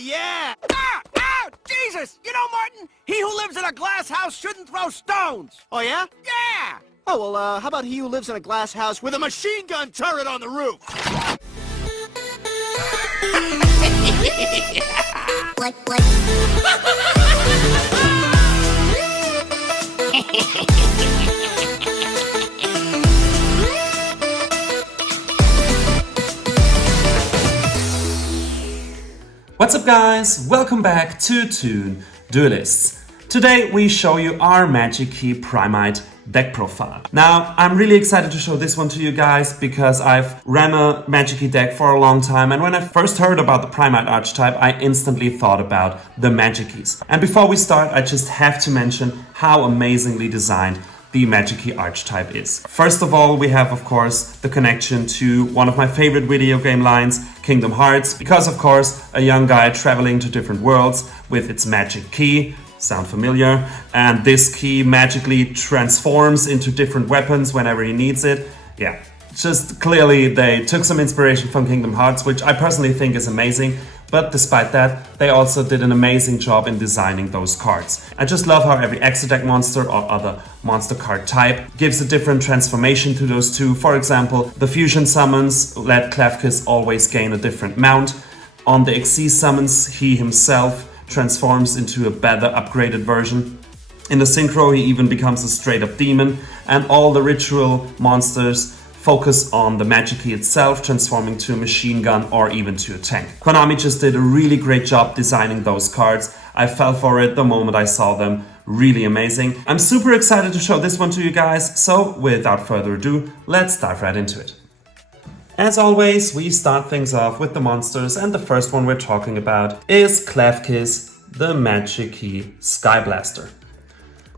Yeah! Ah! Ah! Jesus! You know, Martin, he who lives in a glass house shouldn't throw stones! Oh, yeah? Yeah! Oh, well, how about he who lives in a glass house with a machine gun turret on the roof? What's up guys, welcome back to Toon Duelists. Today we show you our Magikey Primite deck profile. Now I'm really excited to show this one to you guys because I've ran a Magikey deck for a long time, and when I first heard about the Primite archetype I instantly thought about the Magikeys. And before we start I just have to mention how amazingly designed the Magikey archetype is. First of all, we have of course the connection to one of my favorite video game lines, Kingdom Hearts, because of course a young guy traveling to different worlds with its magic key, sound familiar, and this key magically transforms into different weapons whenever he needs it. Yeah, just clearly they took some inspiration from Kingdom Hearts, which I personally think is amazing. But despite that, they also did an amazing job in designing those cards. I just love how every extra deck monster or other monster card type gives a different transformation to those two. For example, the fusion summons let Klefkis always gain a different mount. On the XC summons, he himself transforms into a better upgraded version. In the synchro, he even becomes a straight up demon, and all the ritual monsters focus on the Magikey itself, transforming to a machine gun or even to a tank. Konami just did a really great job designing those cards. I fell for it the moment I saw them. Really amazing. I'm super excited to show this one to you guys, so without further ado, let's dive right into it. As always, we start things off with the monsters, and the first one we're talking about is Klefkis, the Magikey Sky Blaster.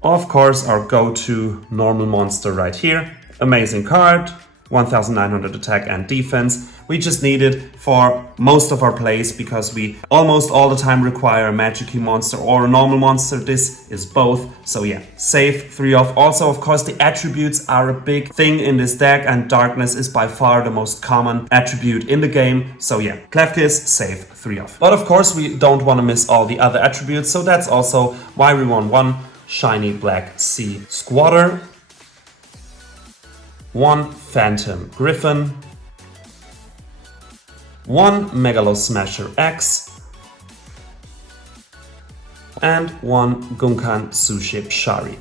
Of course, our go-to normal monster right here. Amazing card. 1900 attack and defense. We just need it for most of our plays because we almost all the time require a Magikey monster or a normal monster. This is both, so yeah, save 3 off. Also, of course, the attributes are a big thing in this deck, and darkness is by far the most common attribute in the game. So yeah, Klefkis, save 3 off. But of course, we don't want to miss all the other attributes, so that's also why we want one shiny black sea squatter, one Phantom Griffin, one Megalo Smasher X, and one Gunkan Suship Shari.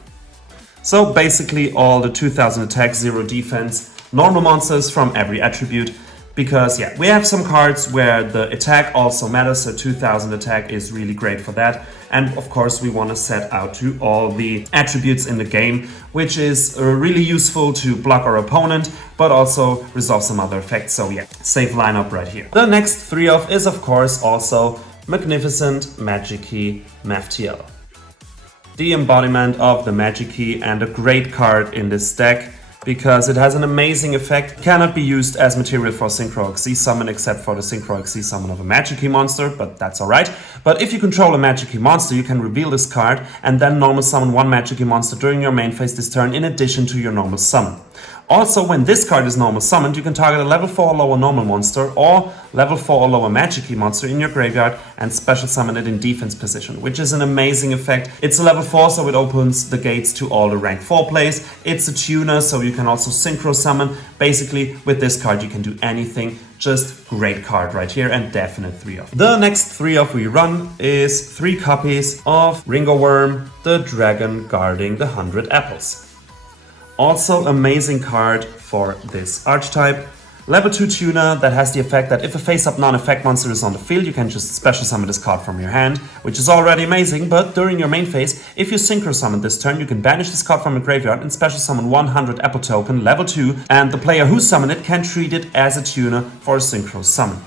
So basically all the 2000 attack, 0 defense, normal monsters from every attribute. Because yeah, we have some cards where the attack also matters, so 2000 attack is really great for that. And of course we want to set out to all the attributes in the game, which is really useful to block our opponent, but also resolve some other effects. So yeah, safe lineup right here. The next 3 off is of course also Magnificent Magikey Maftiel, the embodiment of the Magikey and a great card in this deck, because it has an amazing effect. Cannot be used as material for Synchro XC summon except for the Synchro XC summon of a Magikey monster, but that's alright. But if you control a Magikey monster, you can reveal this card and then normal summon one Magikey monster during your main phase this turn in addition to your normal summon. Also, when this card is normal summoned, you can target a level 4 or lower normal monster or level 4 or lower Magikey monster in your graveyard and special summon it in defense position, which is an amazing effect. It's a level 4, so it opens the gates to all the rank 4 plays. It's a tuner, so you can also synchro summon. Basically, with this card you can do anything. Just great card right here and definite 3 off. The next 3 off we run is 3 copies of Ringo Worm, the dragon guarding the 100 apples. Also amazing card for this archetype. Level 2 tuner that has the effect that if a face-up non-effect monster is on the field, you can just special summon this card from your hand, which is already amazing, but during your main phase, if you synchro summon this turn, you can banish this card from your graveyard and special summon 100 apple token, level 2, and the player who summoned it can treat it as a tuner for a synchro summon.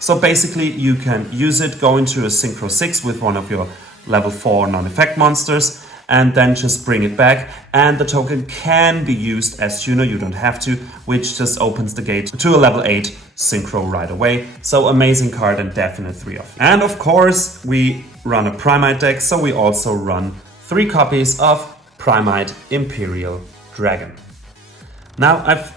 So basically, you can use it, go into a synchro 6 with one of your level 4 non-effect monsters, and then just bring it back, and the token can be used as tuner, you don't have to, which just opens the gate to a level 8 synchro right away. So amazing card and definite 3 off. And of course we run a Primite deck, so we also run 3 copies of Primite Imperial Dragon. Now I've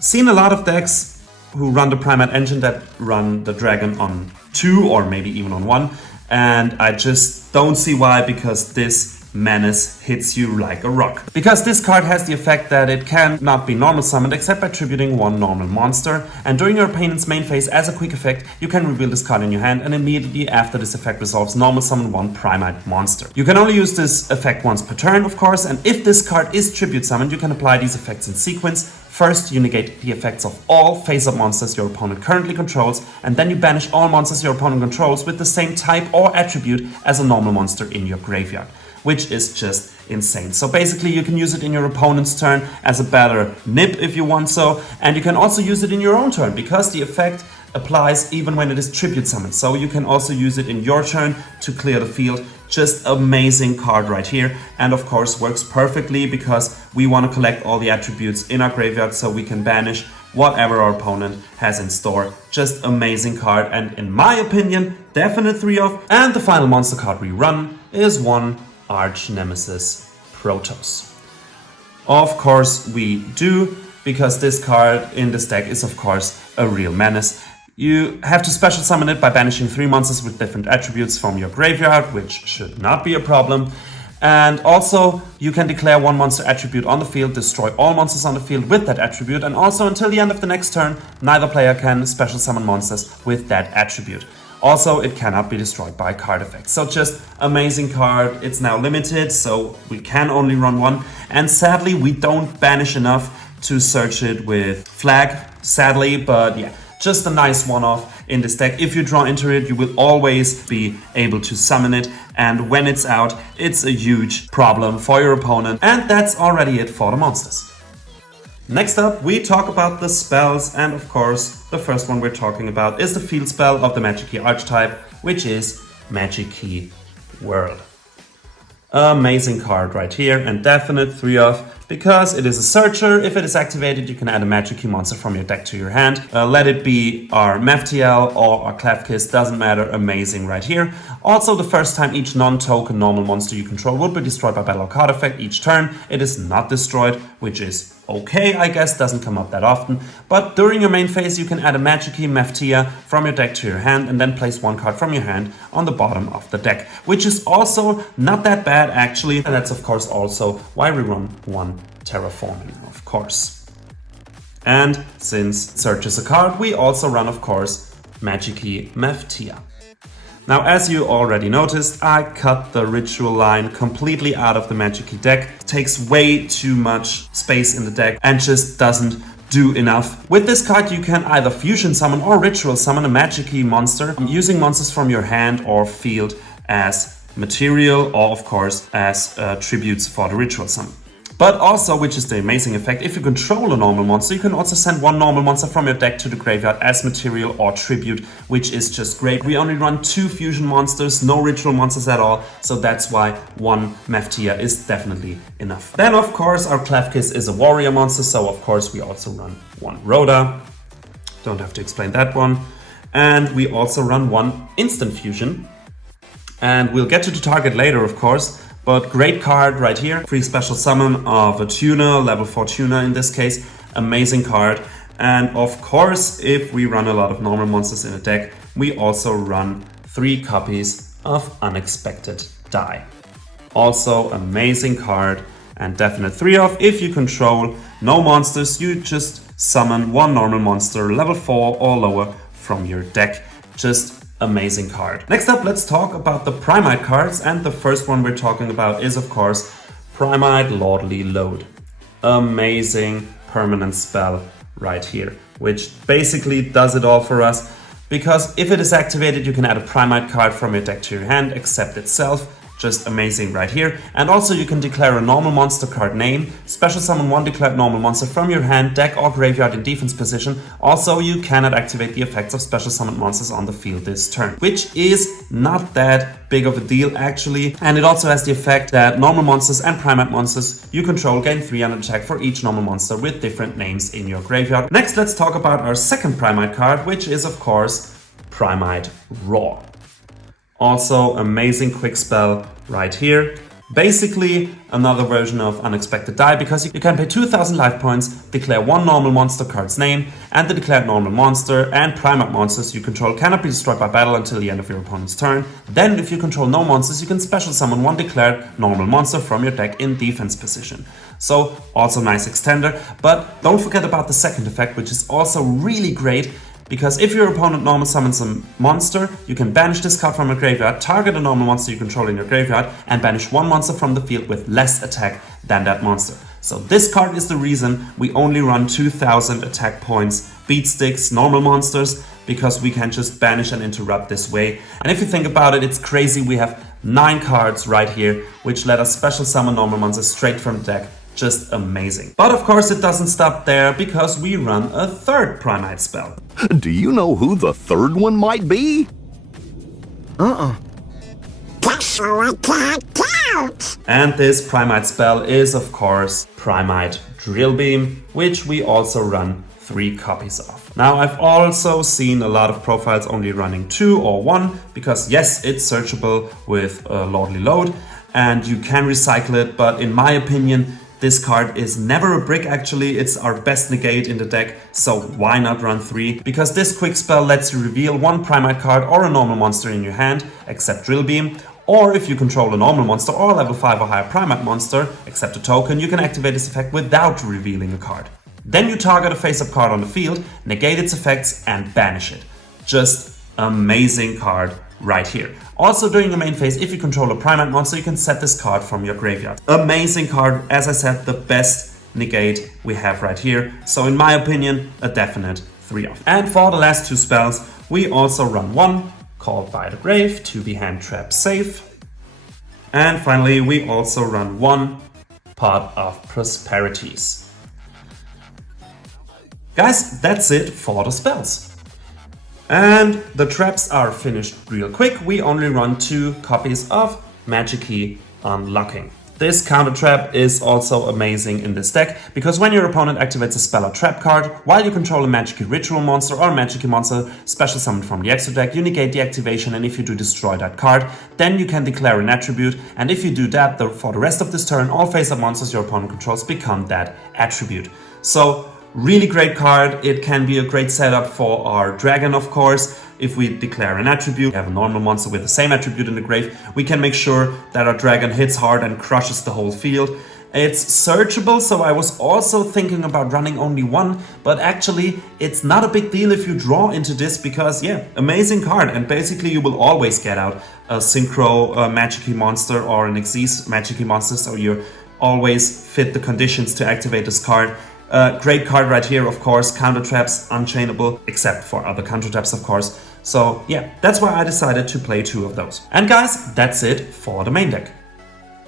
seen a lot of decks who run the Primite engine that run the dragon on 2 or maybe even on 1. And I just don't see why, because this Menace hits you like a rock. Because this card has the effect that it cannot be normal summoned except by tributing one normal monster, and during your opponent's main phase as a quick effect you can reveal this card in your hand, and immediately after this effect resolves, normal summon one Primite monster. You can only use this effect once per turn, of course, and if this card is tribute summoned you can apply these effects in sequence. First, you negate the effects of all face-up monsters your opponent currently controls, and then you banish all monsters your opponent controls with the same type or attribute as a normal monster in your graveyard, which is just insane. So basically you can use it in your opponent's turn as a better nip if you want so, and you can also use it in your own turn because the effect applies even when it is tribute summoned. So you can also use it in your turn to clear the field. Just amazing card right here, and of course works perfectly because we want to collect all the attributes in our graveyard so we can banish whatever our opponent has in store. Just amazing card, and in my opinion, definite 3-off. And the final monster card we run is one Arch Nemesis Protoss. Of course we do, because this card in this deck is of course a real menace. You have to special summon it by banishing 3 monsters with different attributes from your graveyard, which should not be a problem. And also you can declare one monster attribute on the field, destroy all monsters on the field with that attribute, and also until the end of the next turn neither player can special summon monsters with that attribute. Also, it cannot be destroyed by card effects. So just amazing card. It's now limited, so we can only run one. And sadly, we don't banish enough to search it with flag, sadly. But yeah, just a nice one-off in this deck. If you draw into it, you will always be able to summon it. And when it's out, it's a huge problem for your opponent. And that's already it for the monsters. Next up, we talk about the spells, and of course, the first one we're talking about is the field spell of the Magikey archetype, which is Magikey World. Amazing card right here, and definite 3-off, because it is a searcher. If it is activated, you can add a Magikey monster from your deck to your hand. Let it be our Meftiel or our Clefkiss, doesn't matter, amazing right here. Also, the first time each non-token normal monster you control would be destroyed by battle or card effect each turn, it is not destroyed, which is okay, I guess, doesn't come up that often. But during your main phase, you can add a Magikey Meftia from your deck to your hand and then place one card from your hand on the bottom of the deck, which is also not that bad actually. And that's of course also why we run one Terraforming, of course. And since search is a card, we also run, of course, Magikey Meftia. Now, as you already noticed, I cut the ritual line completely out of the Magikey deck. It takes way too much space in the deck and just doesn't do enough. With this card, you can either fusion summon or ritual summon a Magikey monster using monsters from your hand or field as material, or of course as tributes for the ritual summon. But also, which is the amazing effect, if you control a normal monster, you can also send one normal monster from your deck to the graveyard as material or tribute, which is just great. We only run 2 fusion monsters, no ritual monsters at all, so that's why one Meftia is definitely enough. Then of course our Clefkiss is a warrior monster, so of course we also run one Rhoda. Don't have to explain that one. And we also run one instant fusion. And we'll get to the target later, of course. But great card right here. Free special summon of a tuner, level 4 tuner in this case. Amazing card. And of course, if we run a lot of normal monsters in a deck, we also run 3 copies of Unexpected Die. Also amazing card and definite 3-off. If you control no monsters, you just summon one normal monster, level 4 or lower from your deck. Just amazing card. Next up, let's talk about the Primite cards, and the first one we're talking about is of course Primite Lordly Load. Amazing permanent spell right here, which basically does it all for us, because if it is activated you can add a Primite card from your deck to your hand, except itself. Just amazing right here. And also you can declare a normal monster card name, special summon one declared normal monster from your hand, deck or graveyard in defense position. Also you cannot activate the effects of special summoned monsters on the field this turn, which is not that big of a deal actually. And it also has the effect that normal monsters and Primite monsters you control gain 3 on attack for each normal monster with different names in your graveyard. Next, let's talk about our second Primite card, which is of course Primite Roar. Also amazing quick spell right here. Basically, another version of Unexpected Die, because you can pay 2000 life points, declare one normal monster card's name, and the declared normal monster and Primite monsters you control cannot be destroyed by battle until the end of your opponent's turn. Then, if you control no monsters, you can special summon one declared normal monster from your deck in defense position. So, also nice extender, but don't forget about the second effect, which is also really great. Because if your opponent normal summons a monster, you can banish this card from your graveyard, target a normal monster you control in your graveyard, and banish one monster from the field with less attack than that monster. So this card is the reason we only run 2000 attack points beat sticks, normal monsters, because we can just banish and interrupt this way. And if you think about it, it's crazy. We have 9 cards right here, which let us special summon normal monsters straight from the deck. Just amazing. But of course it doesn't stop there, because we run a third Primite spell. Do you know who the third one might be? Guess who I can't count? And this Primite spell is of course Primite Drill Beam, which we also run 3 copies of. Now I've also seen a lot of profiles only running 2 or 1, because yes, it's searchable with Lordly Load and you can recycle it, but in my opinion this card is never a brick. Actually, it's our best negate in the deck, so why not run 3? Because this quick spell lets you reveal one Primite card or a normal monster in your hand, except Drill Beam. Or if you control a normal monster or level 5 or higher Primite monster, except a token, you can activate this effect without revealing a card. Then you target a face-up card on the field, negate its effects and banish it. Just amazing card right here. Also during your main phase, if you control a Primite monster, you can set this card from your graveyard. Amazing card, as I said, the best negate we have right here. So in my opinion, a definite 3 off. And for the last 2 spells, we also run 1, Called by the Grave, to be hand trap safe. And finally, we also run 1, Pot of Prosperities. Guys, that's it for the spells. And the traps are finished real quick. We only run 2 copies of Magikey Unlocking. This counter trap is also amazing in this deck, because when your opponent activates a spell or trap card, while you control a Magikey Ritual monster or a Magikey monster special summoned from the extra deck, you negate the activation, and if you do destroy that card, then you can declare an attribute, and if you do that, for the rest of this turn, all face-up monsters your opponent controls become that attribute. So, really great card. It can be a great setup for our dragon, of course. If we declare an attribute, we have a normal monster with the same attribute in the grave, we can make sure that our dragon hits hard and crushes the whole field. It's searchable, so I was also thinking about running only 1, but actually it's not a big deal if you draw into this, because yeah, amazing card, and basically you will always get out a Synchro Magikey monster or an Xyz Magikey monster, so you always fit the conditions to activate this card. Great card right here, of course. Counter traps, unchainable, except for other counter traps, of course. So yeah, that's why I decided to play 2 of those. And guys, that's it for the main deck.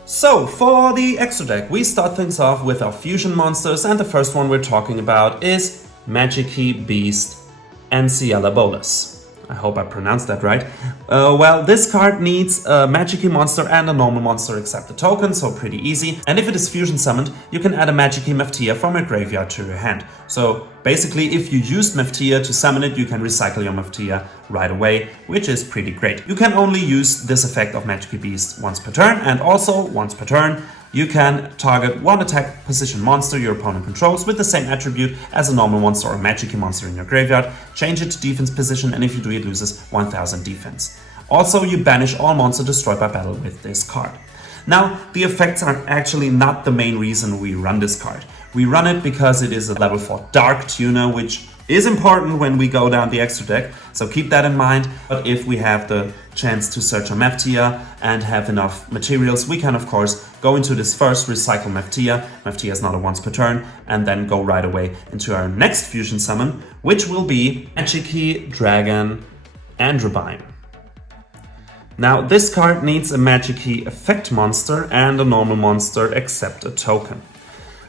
So for the extra deck, we start things off with our fusion monsters, and the first one we're talking about is Magikey Beast Anciella Bolus. I hope I pronounced that right. Well, this card needs a Magikey monster and a normal monster except a token, so pretty easy. And if it is fusion summoned, you can add a Magikey Meftia from your graveyard to your hand. So basically, if you used Meftia to summon it, you can recycle your Meftia right away, which is pretty great. You can only use this effect of Magikey Beast once per turn, and also once per turn, you can target 1 attack position monster your opponent controls with the same attribute as a normal monster or a Magikey monster in your graveyard, change it to defense position, and if you do, it loses 1000 defense. Also, you banish all monsters destroyed by battle with this card. Now, the effects are actually not the main reason we run this card. We run it because it is a level 4 Dark Tuner, which is important when we go down the extra deck, so keep that in mind. But if we have the chance to search a Meftia and have enough materials, we can of course go into this first, recycle Meftia. Meftia is not a once per turn, and then go right away into our next fusion summon, which will be Magikey Dragon Androbine. Now this card needs a Magikey effect monster and a normal monster except a token.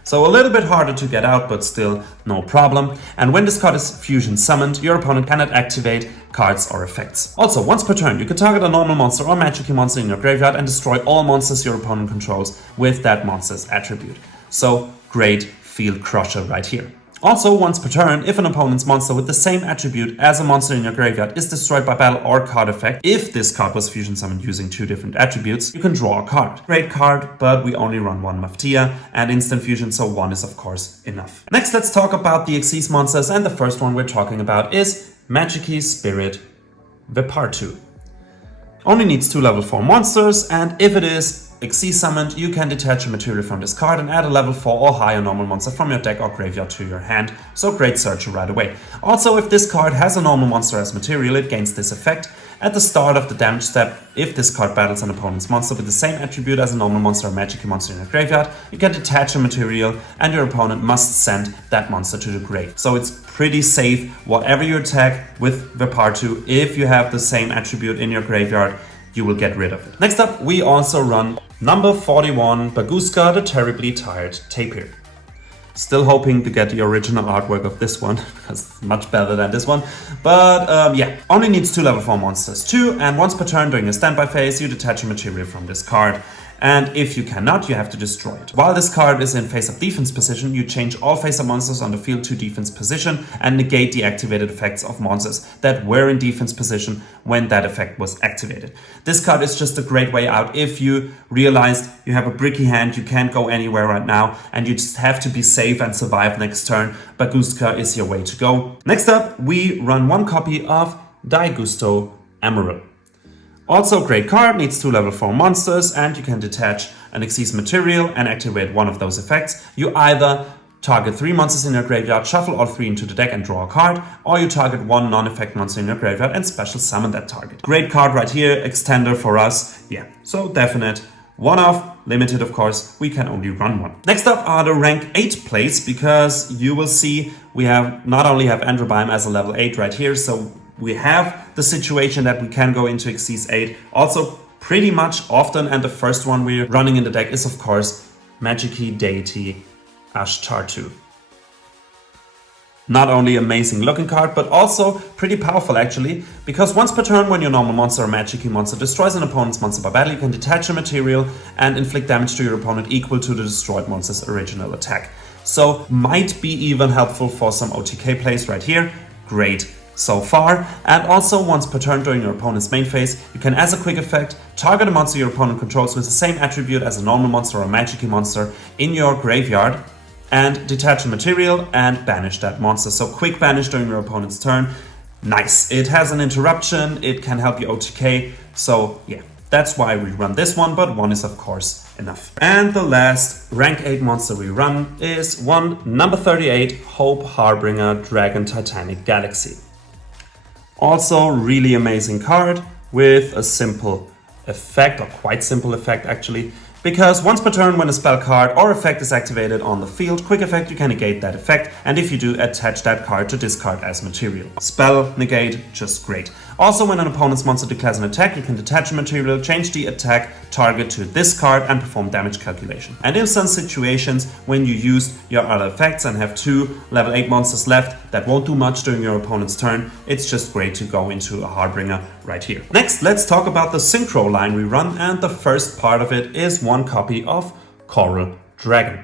So a little bit harder to get out, but still no problem. And when this card is fusion summoned, your opponent cannot activate cards or effects. Also, once per turn, you can target a normal monster or Magikey monster in your graveyard and destroy all monsters your opponent controls with that monster's attribute. So great field crusher right here. Also, once per turn, if an opponent's monster with the same attribute as a monster in your graveyard is destroyed by battle or card effect, if this card was fusion summoned using 2 different attributes, you can draw a card. Great card, but we only run 1 Maftia and instant fusion, so 1 is of course enough. Next, let's talk about the Xyz monsters, and the first one we're talking about is Magikey Spirit Vepartu. Only needs 2 level 4 monsters, and if it is Xyz summoned, you can detach a material from this card and add a level 4 or higher normal monster from your deck or graveyard to your hand, so great searcher right away. Also, if this card has a normal monster as material, it gains this effect. At the start of the damage step, if this card battles an opponent's monster with the same attribute as a normal monster or Magikey monster in your graveyard, you can detach a material and your opponent must send that monster to the grave. So it's pretty safe, whatever you attack with Vepartu, if you have the same attribute in your graveyard, you will get rid of it. Next up, we also run number 41, Baguska, the Terribly Tired Tapir. Still hoping to get the original artwork of this one, because it's much better than this one. But yeah, only needs 2 level 4 monsters too, and once per turn during a standby phase, you detach a material from this card. And if you cannot, you have to destroy it. While this card is in face-up defense position, you change all face-up monsters on the field to defense position and negate the activated effects of monsters that were in defense position when that effect was activated. This card is just a great way out if you realized you have a bricky hand, you can't go anywhere right now, and you just have to be safe and survive next turn. Baguska is your way to go. Next up, we run 1 copy of Daigusto Emerald. Also great card, needs 2 level 4 monsters, and you can detach an Xyz material and activate one of those effects. You either target 3 monsters in your graveyard, shuffle all 3 into the deck and draw a card, or you target 1 non-effect monster in your graveyard and special summon that target. Great card right here, extender for us, yeah, so definite. 1-off, limited of course, we can only run 1. Next up are the rank 8 plays, because you will see we have not only have Androbyme as a level 8 right here, so we have the situation that we can go into Xyz 8 also pretty much often, and the first one we're running in the deck is of course Magikey Deity Ashtartu. Not only amazing looking card, but also pretty powerful actually, because once per turn when your normal monster or Magikey monster destroys an opponent's monster by battle, you can detach a material and inflict damage to your opponent equal to the destroyed monster's original attack. So might be even helpful for some OTK plays right here. Great so far. And also once per turn during your opponent's main phase, you can, as a quick effect, target a monster your opponent controls with the same attribute as a normal monster or a Magikey monster in your graveyard and detach a material and banish that monster. So quick banish during your opponent's turn. Nice. It has an interruption, it can help you OTK, so yeah, that's why we run this one, but 1 is of course enough. And the last rank 8 monster we run is number 38, Hope Harbinger Dragon Titanic Galaxy. Also really amazing card with a simple effect, or quite simple effect actually, because once per turn when a spell card or effect is activated on the field, quick effect, you can negate that effect, and if you do, attach that card to discard as material. Spell, negate, just great. Also, when an opponent's monster declares an attack, you can detach a material, change the attack target to this card and perform damage calculation. And in some situations, when you use your other effects and have 2 level 8 monsters left that won't do much during your opponent's turn, it's just great to go into a Harbinger right here. Next, let's talk about the Synchro line we run, and the first part of it is 1 copy of Coral Dragon.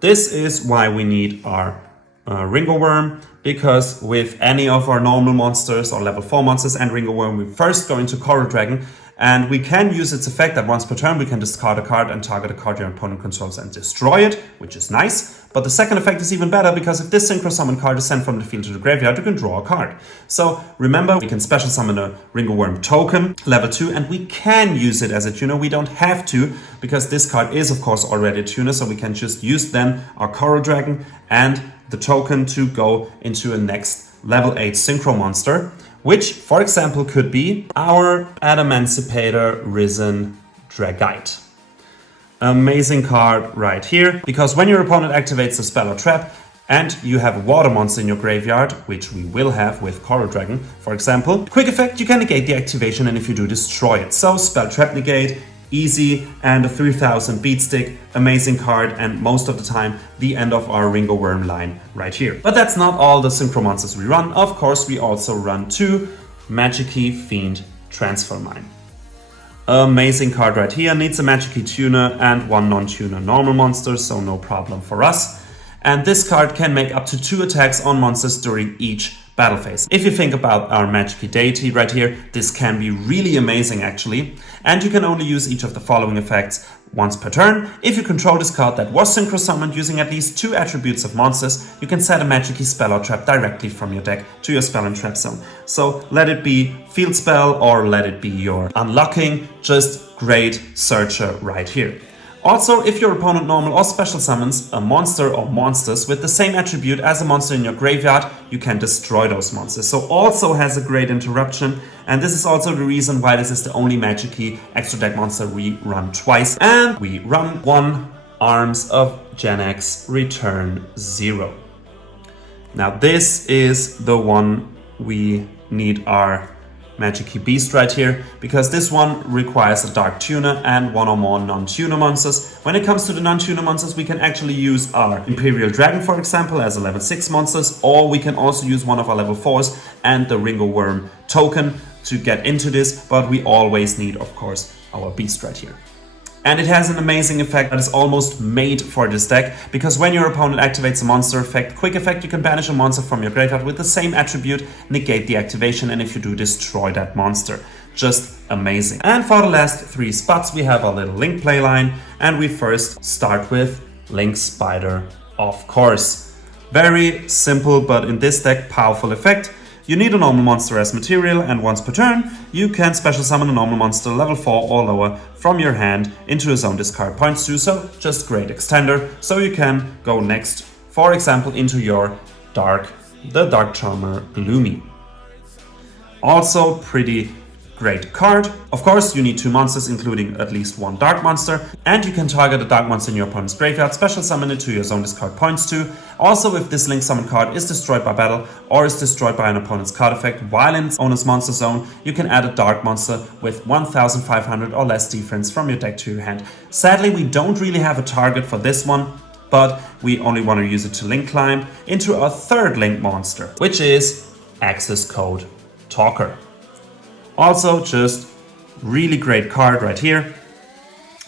This is why we need our Ringo Worm, because with any of our normal monsters or level 4 monsters and Ringo Worm, we first go into Coral Dragon, and we can use its effect that once per turn we can discard a card and target a card your opponent controls and destroy it, which is nice. But the second effect is even better, because if this Synchro Summon card is sent from the field to the graveyard, you can draw a card. So remember, we can special summon a Ringo Worm token, level 2, and we can use it as a tuner. We don't have to, because this card is of course already a tuner, so we can just use then our Coral Dragon and the token to go into a next level 8 Synchro monster, which for example could be our Adamancipator Risen Dragite. Amazing card right here, because when your opponent activates a spell or trap and you have a water monster in your graveyard, which we will have with Coral Dragon, for example, quick effect, you can negate the activation, and if you do, destroy it. So spell trap negate, easy, and a 3000 beat stick, amazing card, and most of the time the end of our Ringo Worm line right here. But that's not all the Synchro monsters we run. Of course, we also run 2 Magikey Fiend Transfer Mine. Amazing card right here, needs a Magikey tuner and 1 non-tuner normal monster, so no problem for us. and this card can make up to 2 attacks on monsters during each battle phase. If you think about our Magikey deity right here, this can be really amazing actually, and you can only use each of the following effects once per turn. If you control this card that was synchro summoned using at least 2 attributes of monsters, you can set a Magikey spell or trap directly from your deck to your spell and trap zone. So let it be field spell or let it be your unlocking, just great searcher right here. Also, if your opponent normal or special summons a monster or monsters with the same attribute as a monster in your graveyard, you can destroy those monsters. So also has a great interruption, and this is also the reason why this is the only Magikey extra deck monster we run twice. And we run 1 Arms of Genex Return 0. Now this is the one we need our Magikey Beast right here, because this one requires a Dark Tuner and 1 or more non-tuner monsters. When it comes to the non-tuner monsters, we can actually use our Imperial Dragon, for example, as a level 6 monsters, or we can also use one of our level 4s and the Ringo Worm token to get into this, but we always need, of course, our Beast right here. And it has an amazing effect that is almost made for this deck, because when your opponent activates a monster effect, quick effect, you can banish a monster from your graveyard with the same attribute, negate the activation, and if you do, destroy that monster. Just amazing. And for the last 3 spots, we have our little Link playline, and we first start with Link Spider, of course. Very simple, but in this deck, powerful effect. You need a normal monster as material, and once per turn, you can special summon a normal monster level 4 or lower from your hand into a zone this card points to, so just great extender. So you can go next, for example, into your the Dark Charmer Gloomy. Also pretty great card. Of course, you need 2 monsters, including at least 1 dark monster, and you can target a dark monster in your opponent's graveyard, special summon it to your zone this card points to. Also, if this Link summon card is destroyed by battle or is destroyed by an opponent's card effect while in its owner's monster zone, you can add a dark monster with 1500 or less defense from your deck to your hand. Sadly, we don't really have a target for this one, but we only want to use it to Link climb into our 3rd Link monster, which is Access Code Talker. Also, just really great card right here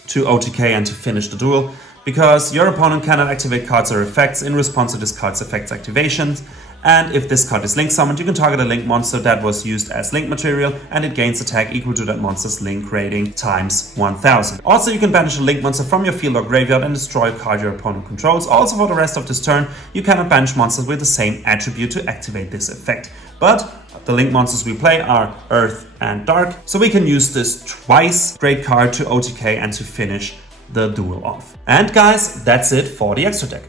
to OTK and to finish the duel, because your opponent cannot activate cards or effects in response to this card's effects activations. And if this card is Link summoned, you can target a Link monster that was used as Link material, and it gains attack equal to that monster's Link rating times 1000. Also, you can banish a Link monster from your field or graveyard and destroy a card your opponent controls. Also, for the rest of this turn, you cannot banish monsters with the same attribute to activate this effect. But the Link monsters we play are Earth and Dark, so we can use this twice. Great card to OTK and to finish the duel off. And guys, that's it for the extra deck.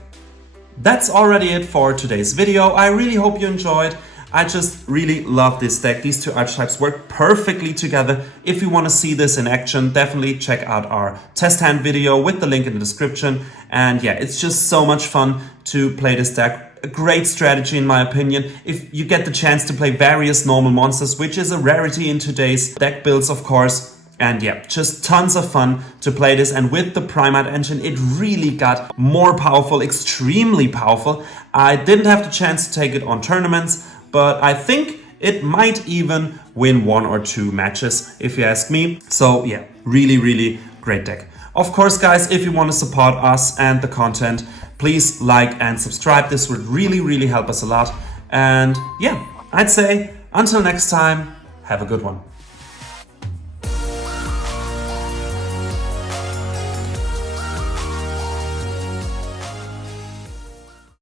That's already it for today's video. I really hope you enjoyed. I just really love this deck. These 2 archetypes work perfectly together. If you want to see this in action, definitely check out our test hand video with the link in the description. And yeah, it's just so much fun to play this deck. A great strategy in my opinion, if you get the chance to play various normal monsters, which is a rarity in today's deck builds, of course. And yeah, just tons of fun to play this, and with the Primite engine, it really got more powerful, extremely powerful. I didn't have the chance to take it on tournaments, but I think it might even win 1 or 2 matches, if you ask me. So yeah, really, really great deck. Of course, guys, if you want to support us and the content, please like and subscribe. This would really, really help us a lot. And yeah, I'd say until next time, have a good one.